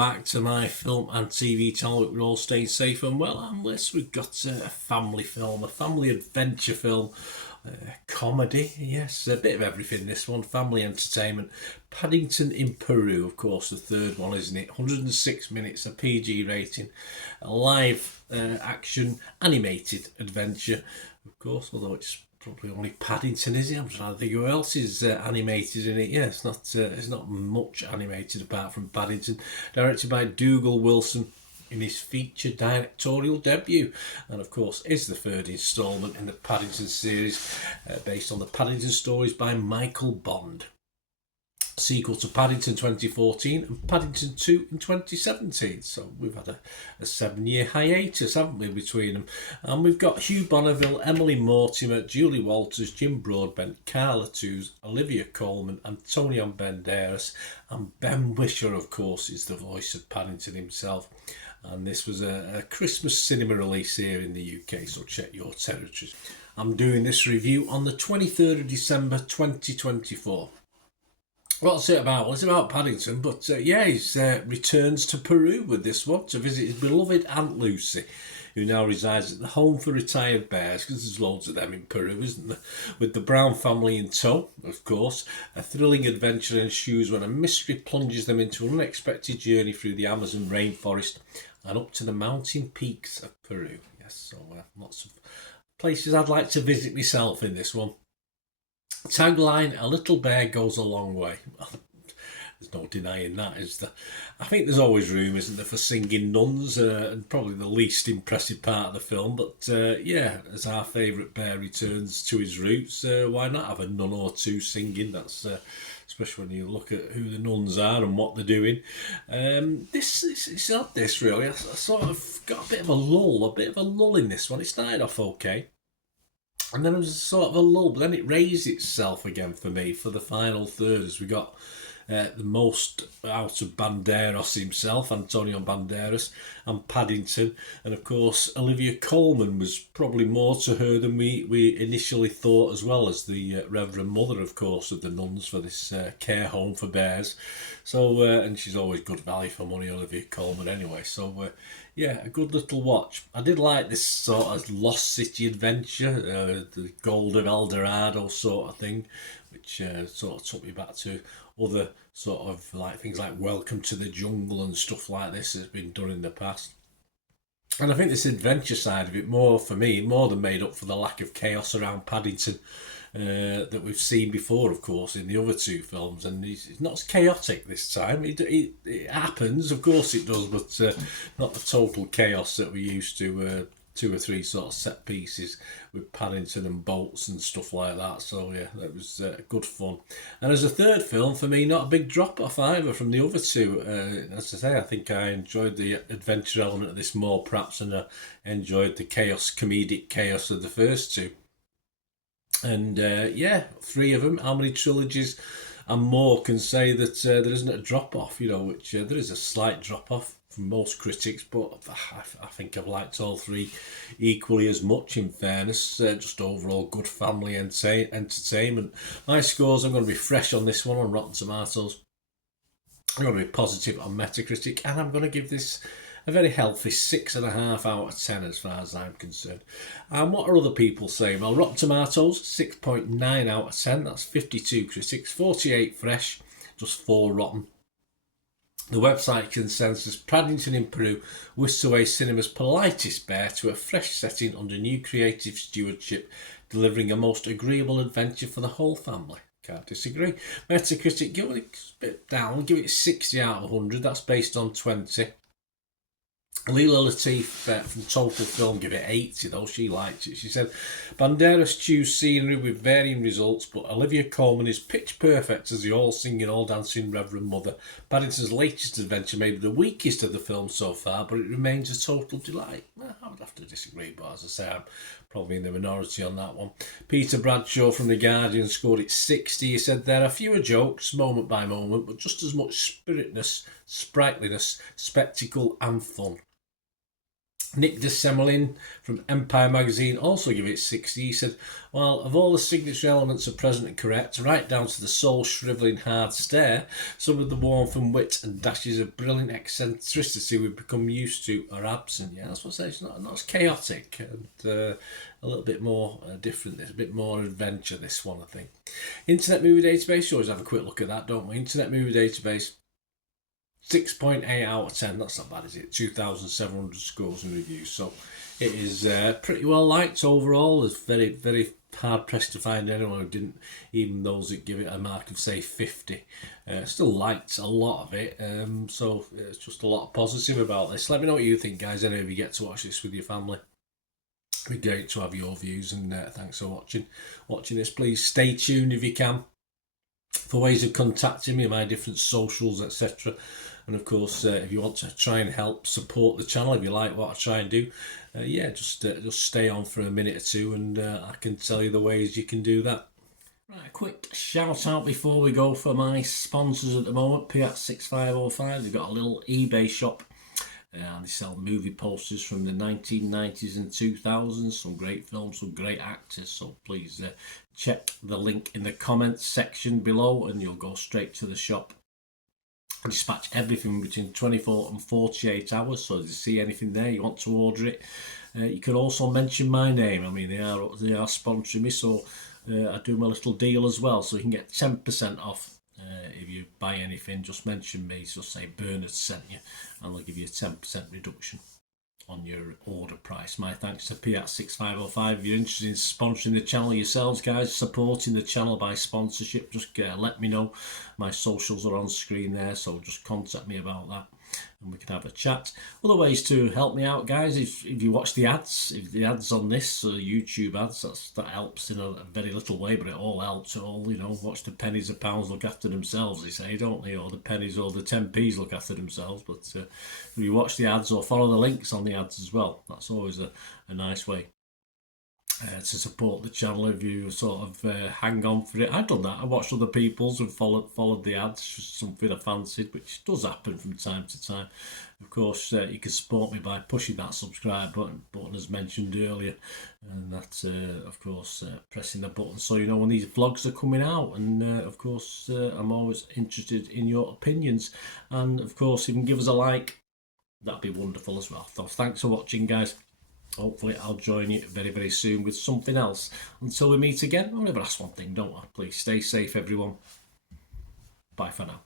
back to my film and TV channel. We're all staying safe and well. On this, we've got a family film, a family adventure film, comedy, yes, a bit of everything. This one, family entertainment. Paddington in Peru, of course, the third one, isn't it? 106 minutes, a PG rating, a live action animated adventure, of course, although it's probably only Paddington, is it? I'm trying to think who else is animated in it. Yeah, it's not much animated apart from Paddington. Directed by Dougal Wilson in his feature directorial debut, and of course is the third instalment in the Paddington series, based on the Paddington stories by Michael Bond. Sequel to Paddington 2014 and Paddington 2 in 2017. So we've had a 7-year hiatus, haven't we, between them? And we've got Hugh Bonneville, Emily Mortimer, Julie Walters, Jim Broadbent, Carla Tooze, Olivia Colman, Antonio Banderas, and Ben Whishaw, of course, is the voice of Paddington himself. And this was a Christmas cinema release here in the UK, so check your territories. I'm doing this review on the 23rd of December 2024. What's it about? Well, it's about Paddington, but he returns to Peru with this one to visit his beloved Aunt Lucy, who now resides at the home for retired bears, because there's loads of them in Peru, isn't there? With the Brown family in tow, of course. A thrilling adventure ensues when a mystery plunges them into an unexpected journey through the Amazon rainforest and up to the mountain peaks of Peru. Yes, so lots of places I'd like to visit myself in this one. Tagline, a little bear goes a long way. There's no denying that, is there? I think there's always room, isn't there, for singing nuns, and probably the least impressive part of the film. But as our favourite bear returns to his roots, why not have a nun or two singing? That's especially when you look at who the nuns are and what they're doing. It's not this really. I sort of got a bit of a lull in this one. It started off okay. And then it was sort of a lull, but then it raised itself again for me for the final third, as we got the most out of Banderas himself, Antonio Banderas, and Paddington. And of course, Olivia Colman was probably more to her than we initially thought, as well as the Reverend Mother, of course, of the nuns for this care home for bears. So, and she's always good value for money, Olivia Colman, anyway. So, a good little watch. I did like this sort of Lost City adventure, the Gold of El Dorado sort of thing, which sort of took me back to other sort of like things like Welcome to the Jungle and stuff like this has been done in the past. And I think this adventure side of it, more than made up for the lack of chaos around Paddington that we've seen before, of course, in the other two films. And it's not as chaotic this time. It happens, of course it does, but not the total chaos that we used to. 2 or 3 sort of set pieces with Paddington and boats and stuff like that. So yeah, that was good fun. And as a third film, for me, not a big drop off either from the other two. As I say, I think I enjoyed the adventure element of this more perhaps, and I enjoyed the comedic chaos of the first two. And 3 of them. How many trilogies and more can say that there isn't a drop off? Which there is a slight drop off from most critics, but I think I've liked all 3 equally as much, in fairness. Just overall good family entertainment. My scores, I'm going to be fresh on this one on Rotten Tomatoes. I'm going to be positive on Metacritic, and I'm going to give this a very healthy 6.5 out of 10 as far as I'm concerned. And what are other people saying? Well, Rotten Tomatoes, 6.9 out of 10. That's 52 critics, 48 fresh, just 4 rotten. The website consensus, Paddington in Peru whisks away cinema's politest bear to a fresh setting under new creative stewardship, delivering a most agreeable adventure for the whole family. Can't disagree. Metacritic, give it a bit down, give it 60 out of 100. That's based on 20. Leela Latif from Total Film give it 80 though, she liked it. She said, Banderas chews scenery with varying results, but Olivia Colman is pitch perfect as the all-singing, all-dancing Reverend Mother. Paddington's latest adventure may be the weakest of the films so far, but it remains a total delight. Well, I would have to disagree, but as I say, I'm probably in the minority on that one. Peter Bradshaw from The Guardian scored it 60. He said, there are fewer jokes, moment by moment, but just as much spiritness, sprightliness, spectacle and fun. Nick de Semmelin from Empire magazine also gave it 60. He said, while of all the signature elements are present and correct, right down to the soul-shrivelling hard stare, some of the warmth and wit and dashes of brilliant eccentricity we've become used to are absent. Yeah, that's what I say. It's not as chaotic and a little bit more different. There's a bit more adventure, this one, I think. Internet Movie Database, you always have a quick look at that, don't we? Internet Movie Database, 6.8 out of 10. That's not bad, is it? 2,700 scores and reviews. So it is pretty well liked overall. It's very, very hard pressed to find anyone who didn't, even those that give it a mark of, say, 50. Still liked a lot of it. So it's just a lot of positive about this. Let me know what you think, guys. Anyway, if you get to watch this with your family, it'd be great to have your views. And thanks for watching this. Please stay tuned if you can for ways of contacting me, my different socials, etc. And of course, if you want to try and help support the channel, if you like what I try and do, just stay on for a minute or two, and I can tell you the ways you can do that. Right, a quick shout out before we go for my sponsors at the moment. Piat6505, they've got a little eBay shop. And they sell movie posters from the 1990s and 2000s, some great films, some great actors. So please check the link in the comments section below and you'll go straight to the shop. I dispatch everything between 24 and 48 hours, so if you see anything there, you want to order it, you can also mention my name. I mean, they are sponsoring me, so I do my little deal as well, so you can get 10% off. If you buy anything, just mention me, just say Bernard sent you, and they'll give you a 10% reduction on your order price. My thanks to Piat6505. If you're interested in sponsoring the channel yourselves, guys, supporting the channel by sponsorship, just let me know. My socials are on screen there, so just contact me about that and we can have a chat. Other ways to help me out, guys, if you watch the ads, if the ads on this YouTube ads, that helps in a very little way, but it all helps. It all, watch the pennies and pounds look after themselves, they say, don't they? Or the pennies or the 10p's look after themselves. But if you watch the ads or follow the links on the ads as well, that's always a nice way to support the channel. If you sort of hang on for it, I've done that. I watched other people's and followed the ads, just something I fancied, which does happen from time to time. Of course, you can support me by pushing that subscribe button as mentioned earlier, and that's of course pressing the button so you know when these vlogs are coming out. And of course, I'm always interested in your opinions, and of course, if you can give us a like, that'd be wonderful as well. So thanks for watching, guys. Hopefully I'll join you very, very soon with something else. Until we meet again, I'll never ask one thing, don't I? Please stay safe, everyone. Bye for now.